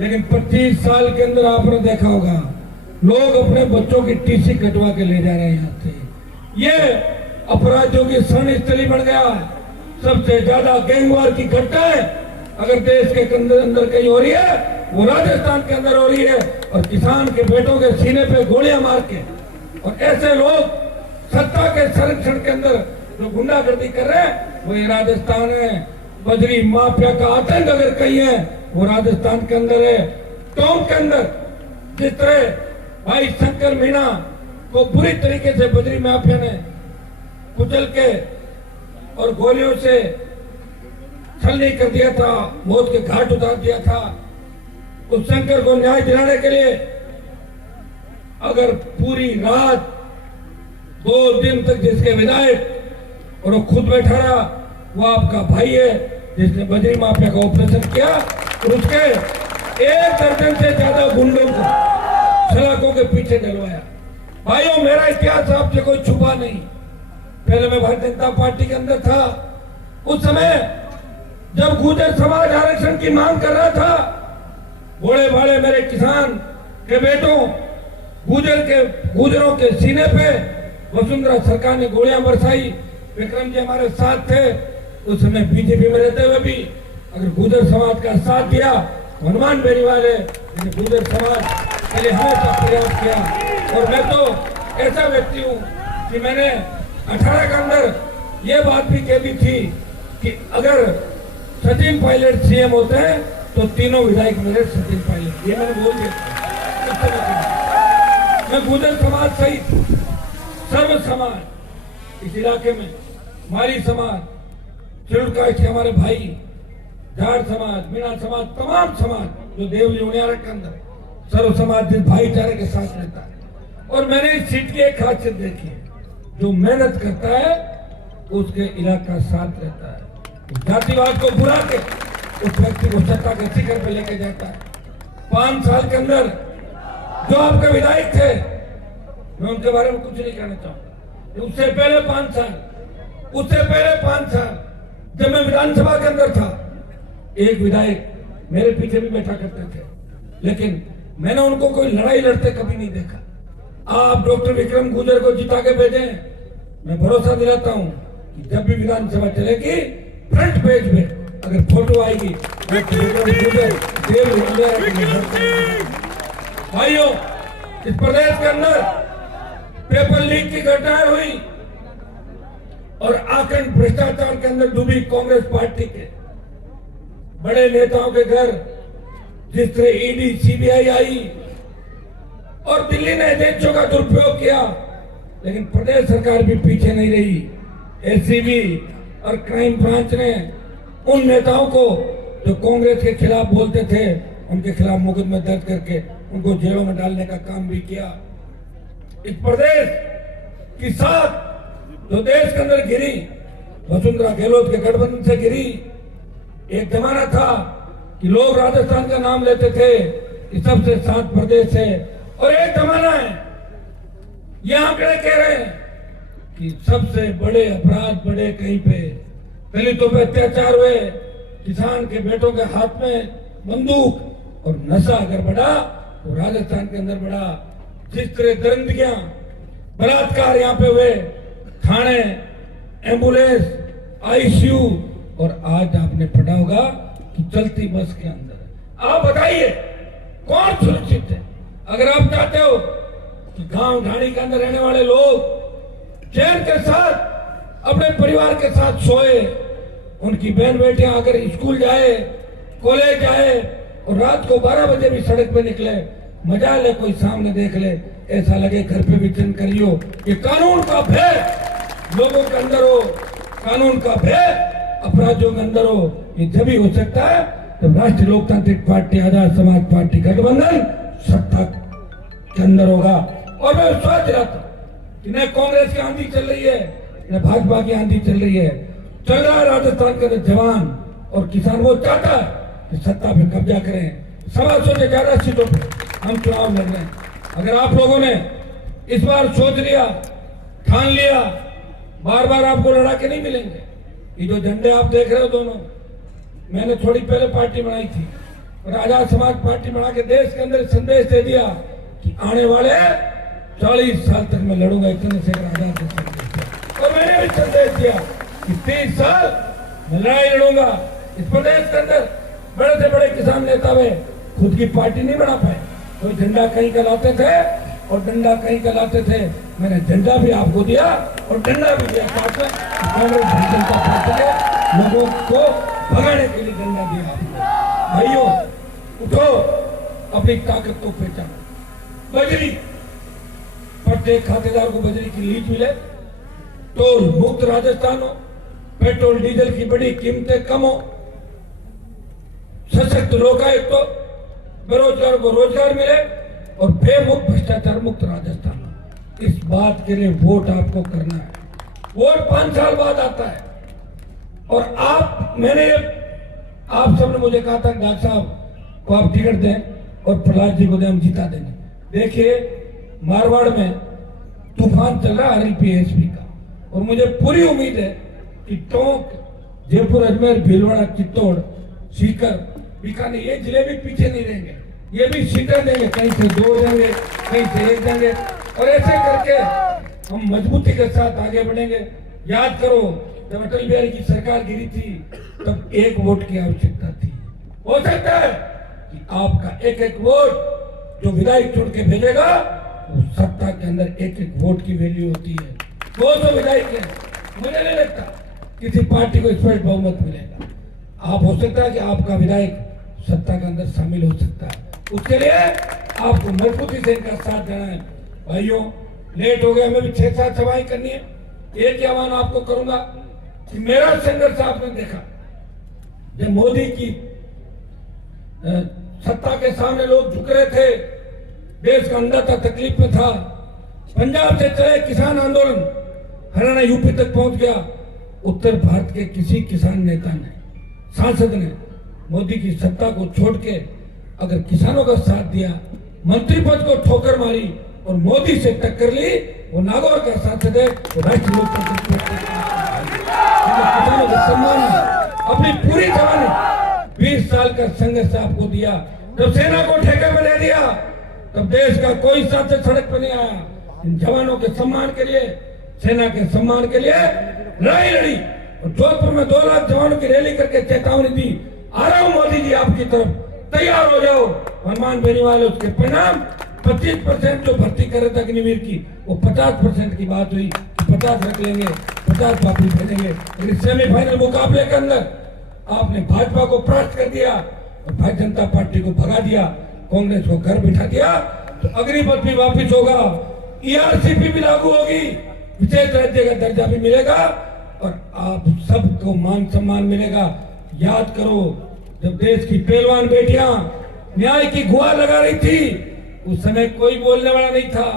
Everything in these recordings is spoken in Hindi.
लेकिन 25 साल के अंदर आपने देखा होगा लोग अपने बच्चों की टीसी कटवा के ले जा रहे हैं यहाँ से। ये अपराधियों की शरणस्थली बन गया है। सबसे ज्यादा गैंगवार की घटनाएं अगर देश के अंदर कहीं हो रही है वो राजस्थान के अंदर हो रही है, और किसान के बेटों के सीने पे गोलियां मार के, और ऐसे लोग सत्ता के संरक्षण के अंदर जो गुंडागर्दी कर रहे हैं वो ये राजस्थान है। बजरी माफिया का आतंक अगर कहीं है वो राजस्थान के अंदर है। टोंक के अंदर जिस तरह भाई शंकर मीणा को बुरी तरीके से बजरी माफिया ने कुचल के और गोलियों से छलनी कर दिया था, मौत के घाट उतार दिया था, उस शंकर को न्याय दिलाने के लिए अगर पूरी रात 2 दिन तक जिसके विधायक और वो खुद बैठा रहा वो आपका भाई है जिसने बजरी माफिया का ऑपरेशन किया और उसके 1 दर्जन से ज्यादा गुंडों को सलाखों के पीछे डलवाया। भाइयों, मेरा इतिहास आपसे कोई छुपा नहीं। पहले मैं भारतीय जनता पार्टी के अंदर था, उस समय जब गुर्जर समाज आरक्षण की मांग कर रहा था, बड़े बड़े मेरे किसान के बेटों गुर्जरों के सीने पे वसुंधरा सरकार ने गोलियां बरसाई। विक्रम जी हमारे साथ थे उस समय, बीजेपी में रहते हुए भी अगर गुर्जर समाज का साथ दिया, हनुमान बेनीवाल है गुर्जर समाज के लिए हमेशा प्रयास किया। और मैं तो ऐसा व्यक्ति हूँ कि मैंने 18 के अंदर ये बात भी कह दी थी कि अगर सचिन पायलट सीएम होते हैं तो तीनों विधायक मेरे सचिन पायलट, ये मैंने बोल दिया। मैं गुर्जर समाज सहित सर्व समाज इस इलाके में, माली समाज, शेड्यूल कास्ट के हमारे भाई, जाट समाज, मीणा समाज, तमाम समाज जो देवली उनियारा के अंदर सर्व समाज जिस भाईचारे के साथ रहता है। और मैंने इस सीट की एक खासियत देखी है, जो मेहनत करता है उसके इलाका साथ रहता है। जातिवाद को बुला के उस व्यक्ति को सत्ता के शिखर पे लेके जाता है। 5 साल के अंदर जो आपके विधायक थे, मैं उनके बारे में कुछ नहीं कहना चाहूंगा। उससे पहले 5 साल जब मैं विधानसभा के अंदर था, एक विधायक मेरे पीछे भी बैठा करते थे, लेकिन मैंने उनको कोई लड़ाई लड़ते कभी नहीं देखा। आप डॉक्टर विक्रम गुर्जर को जिता के भेजें, मैं भरोसा दिलाता हूं कि जब भी विधानसभा चलेगी फ्रंट पेज पे अगर फोटो आएगी डॉक्टर विक्रम गुर्जर भाइयों, इस प्रदेश के अंदर पेपर लीक की घटनाएं हुई और आखंड भ्रष्टाचार के अंदर डूबी कांग्रेस पार्टी के बड़े नेताओं के घर जिस तरह ईडी सीबीआई आई और दिल्ली ने एजेंसियों का दुरुपयोग किया, लेकिन प्रदेश सरकार भी पीछे नहीं रही। एसीबी और क्राइम ब्रांच ने उन नेताओं को जो कांग्रेस के खिलाफ बोलते थे उनके खिलाफ मुकदमे दर्ज करके उनको जेलों में डालने का काम भी किया। इस प्रदेश की साथ जो देश के अंदर गिरी, वसुंधरा गहलोत के गठबंधन से गिरी। एक जमाना था कि लोग राजस्थान का नाम लेते थे कि सबसे शांत प्रदेश है, और एक जमाना है ये आंकड़े कह रहे हैं कि सबसे बड़े अपराध बढ़े कहीं पे, दलितों पे अत्याचार हुए, किसान के बेटों के हाथ में बंदूक और नशा अगर बढ़ा तो राजस्थान के अंदर बढ़ा। जिस तरह दरिंदगियां, बलात्कार यहाँ पे हुए, थाने, एम्बुलेंस, आईसीयू, और आज आपने पढ़ा होगा कि चलती बस के अंदर। आप बताइए कौन सुरक्षित है? अगर आप चाहते हो कि गांव ढाणी के अंदर रहने वाले लोग चैन के साथ अपने परिवार के साथ सोए, उनकी बहन बेटियां अगर स्कूल जाए, कॉलेज जाए और रात को 12 बजे भी सड़क पे निकले, मजा ले कोई सामने देख ले, ऐसा लगे घर पे विचरण करियो। ये कानून का भय लोगों के अंदर हो, कानून का भय अपराधियों के अंदर हो, ये जब ही हो सकता है जब राष्ट्रीय लोकतांत्रिक पार्टी, आजाद समाज पार्टी गठबंधन सत्ता के अंदर होगा। और मैं विश्वास दिलाता हूं कि न कांग्रेस की आंधी चल रही है, न भाजपा की आंधी चल रही है, चल रहा है राजस्थान के जवान और किसान। वो चाहता है कि सत्ता पे कब्जा करें, 125 से ज्यादा सीटों पे हम चुनाव लड़ रहे हैं। अगर आप लोगों ने इस बार सोच लिया, ठान लिया, बार बार आपको लड़ा के नहीं मिलेंगे। ये जो झंडे आप देख रहे हो दोनों, मैंने थोड़ी पहले पार्टी बनाई थी और आजाद समाज पार्टी बना के देश के अंदर संदेश दे दिया कि आने वाले 40 साल तक मैं लड़ूंगा चंद्रशेखर आजाद से संदेश दिया। और मैंने भी संदेश दिया कि 30 साल मैं लड़ाई लड़ूंगा। इस प्रदेश के अंदर बड़े से बड़े किसान नेता वे खुद की पार्टी नहीं बना पाए, कोई झंडा कहीं का लाते थे और डंडा कहीं का लाते थे। मैंने झंडा भी आपको दिया और डंडा भी दिया, साथ में कांग्रेस भारतीय जनता पार्टी के लोगों को भगाने के लिए डंडा दिया आपको। भाइयों उठो, अपनी ताकत को पहचानो। बजरी, प्रत्येक खातेदार को बजरी की लीज मिले, टोल मुक्त राजस्थान हो, पेट्रोल डीजल की बड़ी कीमतें कम हो, सशक्त लोकायुक्त हो, बेरोजगार को रोजगार मिले और बेमुक्त भ्रष्टाचार मुक्त राजस्थान हो। इस बात के लिए वोट आपको करना है। वोट 5 साल बाद आता है और आप सबने मुझे कहा था डॉक्टर साहब को आप टिकट दें और प्रहलाद जी को दें, हम जिता देंगे। देखिए मारवाड़ में तूफान चल रहा है RLPSP का और मुझे पूरी उम्मीद है कि टोंक, जयपुर, अजमेर, भीलवाड़ा, चित्तौड़, सीकर, बीकानेर ये जिले भी पीछे नहीं रहेंगे। ये भी सीटें देंगे, कहीं से 2 देंगे, कहीं से 1 देंगे और ऐसे करके हम मजबूती के साथ आगे बढ़ेंगे। याद करो जब अटल बिहारी की सरकार गिरी थी तब 1 वोट की आवश्यकता थी। हो सकता है कि आपका 1-1 वोट जो विधायक चुन के भेजेगा वो सत्ता के अंदर 1-1 वोट की वैल्यू होती है। 200 विधायक है, मुझे नहीं लगता किसी पार्टी को स्पष्ट बहुमत मिलेगा। आप हो सकता है कि आपका विधायक सत्ता के अंदर शामिल हो सकता है, उसके लिए आपको मजबूती से इनका साथ देना है। भाइयों लेट हो गया, हमें भी 6-7 सभाएं करनी है। एक ही आह्वान आपको करूंगा कि मेरा संघर्ष आपने देखा जब मोदी की सत्ता के सामने लोग झुक रहे थे, देश का अंदर था, तकलीफ में था। पंजाब से चले किसान आंदोलन हरियाणा यूपी तक पहुंच गया। उत्तर भारत के किसी किसान नेता ने, सांसद ने मोदी की सत्ता को छोड़ के अगर किसानों का साथ दिया, मंत्री पद को ठोकर मारी और मोदी से टक्कर ली, वो नागौर का सांसद है, वो राष्ट्रीय लोकतांत्रिक किसानों का सम्मान अपनी पूरी जवानी 20 साल का संघर्ष आपको दिया। जब सेना को ठेके में दे दिया तब देश का कोई सांसद सड़क पर नहीं आया। इन जवानों के सम्मान के लिए, सेना के सम्मान के लिए लड़ाई लड़ी और जोधपुर में 2 लाख जवानों की रैली करके चेतावनी दी, आ रहा हूं मोदी जी आपकी तरफ, तैयार हो जाओ। हनुमान बेनीवाल उसके परिणाम 25% जो भर्ती कर रहे थे अग्निवीर की, वो 50% की बात हुई कि 50 रख लेंगे, 50 वापस भेजेंगे। लेकिन सेमीफाइनल मुकाबले के अंदर आपने भाजपा को परास्त कर दिया और भारतीय जनता पार्टी को भगा दिया, कांग्रेस को घर बिठा दिया। तो अग्निपथ भी वापिस होगा, ERCP भी लागू होगी, विशेष राज्य का दर्जा भी मिलेगा और आप सबको मान सम्मान मिलेगा। याद करो जब देश की पहलवान बेटियां न्याय की गुहार लगा रही थी, उस समय कोई बोलने वाला नहीं था।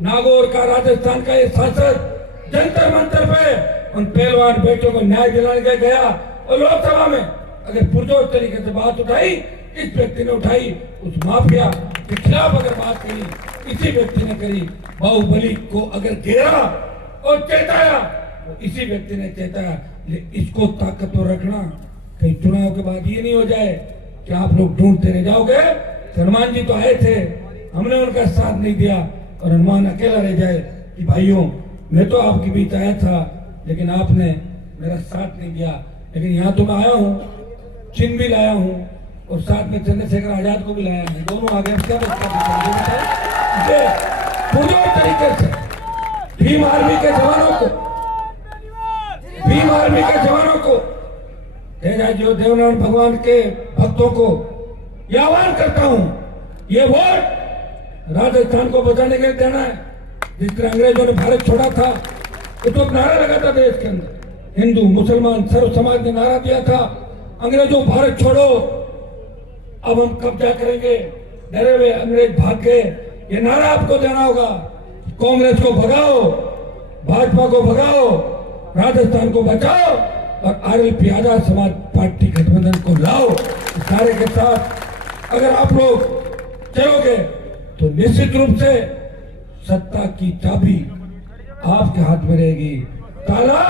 नागौर का, राजस्थान का ये सांसद जंतर मंतर पे उन पहलवान बेटियों को न्याय दिलाने के गया और लोकसभा में अगर पुरजोर तरीके से बात उठाई, इस व्यक्ति ने उठाई, उस माफिया के खिलाफ अगर बात करी, इसी व्यक्ति ने करी। बाहुबली को अगर घेरा और चेताया, तो इसी व्यक्ति ने चेताया। इसको ताकतवर रखना, कहीं चुनाव के बाद ये नहीं हो जाए कि आप लोग ढूंढते रह जाओगे। हनुमान जी तो आए थे, हमने उनका साथ नहीं दिया और हनुमान अकेला रह जाए कि भाइयों मैं तो आपके बीच आया था लेकिन आपने मेरा साथ नहीं दिया। लेकिन यहाँ तो मैं आया हूँ, चिन्ह भी लाया हूँ और साथ में चंद्रशेखर आजाद को भी लाया है, दोनों आ गए। क्या पूरे तरीके से भीम आर्मी के जवानों को जो देवनारायण भगवान के भक्तों को यह आह्वान करता हूं, ये वोट राजस्थान को बचाने के लिए देना है। जिस तरह अंग्रेजों ने भारत छोड़ा था, तो नारा लगा था देश के अंदर, हिंदू मुसलमान सर्व समाज ने नारा दिया था, अंग्रेजों भारत छोड़ो, अब हम कब्जा करेंगे। डरे हुए अंग्रेज भाग गए। ये नारा आपको देना होगा। कांग्रेस को भगाओ, भाजपा को भगाओ, राजस्थान को बचाओ और RLP आजाद समाज पार्टी गठबंधन को लाओ। सारे के साथ अगर आप लोग चलोगे तो निश्चित रूप से सत्ता की चाबी आपके हाथ में रहेगी, ताला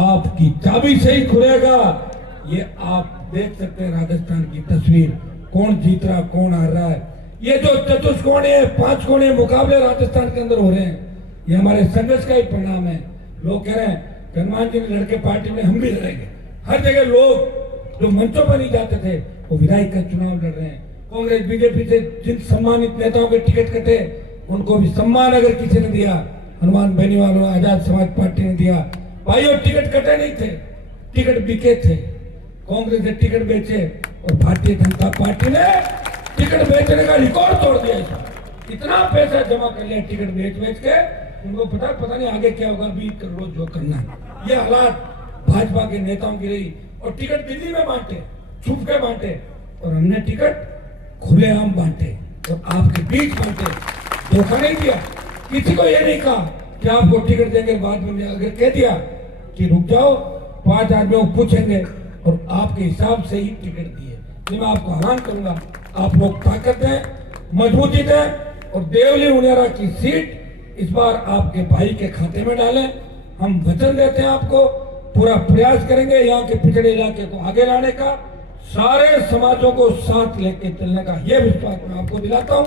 आपकी चाबी से ही खुलेगा। ये आप देख सकते हैं राजस्थान की तस्वीर। कौन जीत रहा कौन हार रहा है। ये जो चतुष्कोणीय 5 कोणीय मुकाबले राजस्थान के अंदर हो रहे हैं, ये हमारे संघर्ष का ही परिणाम है। लोग कह रहे हैं हनुमान जी ने लड़के पार्टी में, हम भी लड़ेंगे। हर जगह लोग जो मंचों पर नहीं जाते थे वो विधायक का चुनाव लड़ रहे हैं। कांग्रेस बीजेपी से जिन सम्मानित नेताओं के टिकट कटे उनको भी सम्मान अगर किसी ने दिया, हनुमान बेनीवाल और आजाद समाज पार्टी ने दिया। भाइयों टिकट कटे नहीं थे, टिकट बिके थे। कांग्रेस ने टिकट बेचे और भारतीय जनता पार्टी ने टिकट बेचने का रिकॉर्ड तोड़ दिया। इतना पैसा जमा कर लिया टिकट बेच के, उनको पता नहीं आगे क्या होगा। 20 करोड़ जो करना है, ये हालात भाजपा के नेताओं की रही। और टिकट दिल्ली में बांटे, छुप के बांटे, और हमने टिकट खुलेआम बांटे और आपके बीच बांटे। धोखा नहीं दिया, किसी को ये नहीं कहा कि आपको टिकट देंगे। बाद में अगर कह दिया कि रुक जाओ, 5 आदमियों को पूछेंगे और आपके हिसाब से ही टिकट दिए। मैं आपको आह्वान करूंगा, आप लोग ताकत दें, मजबूती दें और देवली उनियारा की सीट इस बार आपके भाई के खाते में डालें। हम वचन देते हैं आपको, पूरा प्रयास करेंगे यहाँ के पिछड़े इलाके को आगे लाने का, सारे समाजों को साथ लेके चलने का। यह विश्वास मैं आपको दिलाता हूँ।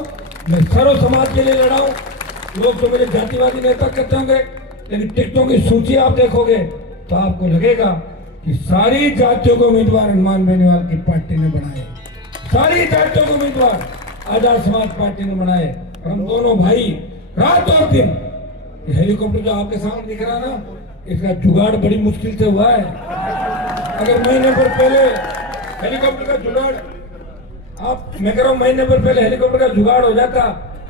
मैं सर्व समाज के लिए लड़ा हूँ। लोग तो मुझे जातिवादी नेता कहते होंगे, लेकिन टिकटों की सूची आप देखोगे तो आपको लगेगा कि सारी जातियों को उम्मीदवार हनुमान बेनीवाल की पार्टी ने बनाए, सारी जातियों को उम्मीदवार आजाद समाज पार्टी ने बनाए। और हम दोनों भाई रात और दिन, ये हेलीकॉप्टर जो आपके सामने दिख रहा है ना, इसका जुगाड़ बड़ी मुश्किल से हुआ है। अगर महीने भर पहले हेलीकॉप्टर का जुगाड़, आप मैं कह रहा हूँ महीने भर पहले हेलीकॉप्टर का जुगाड़ हो जाता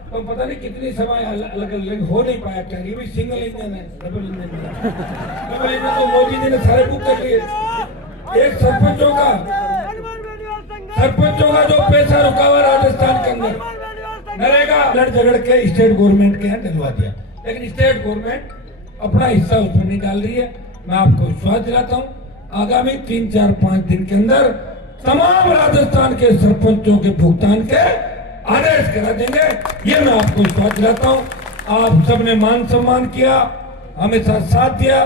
तो पता नहीं कितनी समय अलग हो नहीं पाया। क्या ये भी सिंगल इंजन है, डबल इंजन तो मोदी जी ने सारे बुक कर लिए। एक सरपंचों का जो पैसा रुका हुआ राजस्थान के अंदर, नरेगा लड़ झगड़ के स्टेट गवर्नमेंट के यहाँ डलवा दिया, लेकिन स्टेट गवर्नमेंट अपना हिस्सा उसमें नहीं डाल रही है। मैं आपको विश्वास दिलाता हूँ, आगामी 3, 4, 5 दिन के अंदर तमाम राजस्थान के सरपंचों के भुगतान के आदेश करा देंगे। ये मैं आपको विश्वास दिलाता हूँ। आप सबने मान सम्मान किया, हमेशा साथ दिया।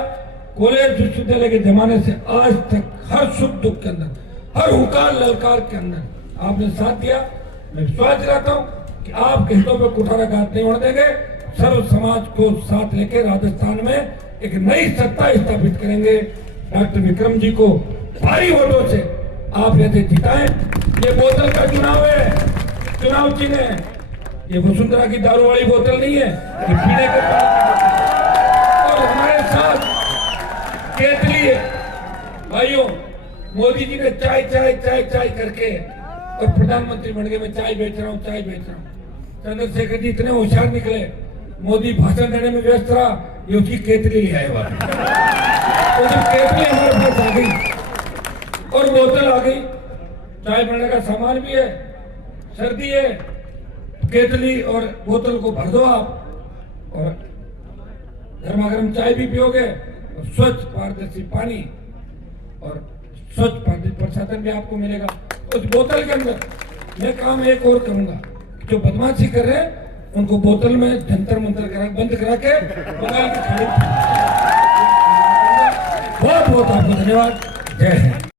कॉलेज विश्वविद्यालय के जमाने से आज तक हर सुख दुख के अंदर, हर हुकार ललकार के अंदर आपने साथ दिया। मैं विश्वास दिलाता हूँ कि आपके हितों पर कुठाराघात नहीं होने देंगे। सर्व समाज को साथ लेकर राजस्थान में एक नई सत्ता स्थापित करेंगे। डॉक्टर विक्रम जी को भारी वोटों से आप ऐसे जिताएं। ये बोतल का चुनाव है, चुनाव चिन्ह है। ये वसुंधरा की दारू वाली बोतल नहीं है, ये पीने के और हमारे साथ केतली है। भाइयों, मोदी जी ने चाय चाय चाय चाय करके और प्रधानमंत्री बन गए, मैं चाय बेच रहा हूँ, चाय बेच रहा हूँ। चंद्रशेखर जी इतने होशियार निकले, मोदी भाषण देने में व्यस्त रहा, ये उसकी केतली ले आए वाले। तो जब केतली हमारे पास आ गई और बोतल आ गई, चाय बनाने का सामान भी है, सर्दी है, केतली और बोतल को भर दो आप और गर्मा गर्म चाय भी पियोगे और स्वच्छ पारदर्शी पानी और स्वच्छ पारदर्शी प्रसाधन भी आपको मिलेगा उस बोतल के अंदर। मैं काम एक और करूंगा, जो बदमाशी कर रहे हैं उनको बोतल में जंतर मंतर करा बंद करा के बहुत बहुत आपको धन्यवाद। जय हिंद।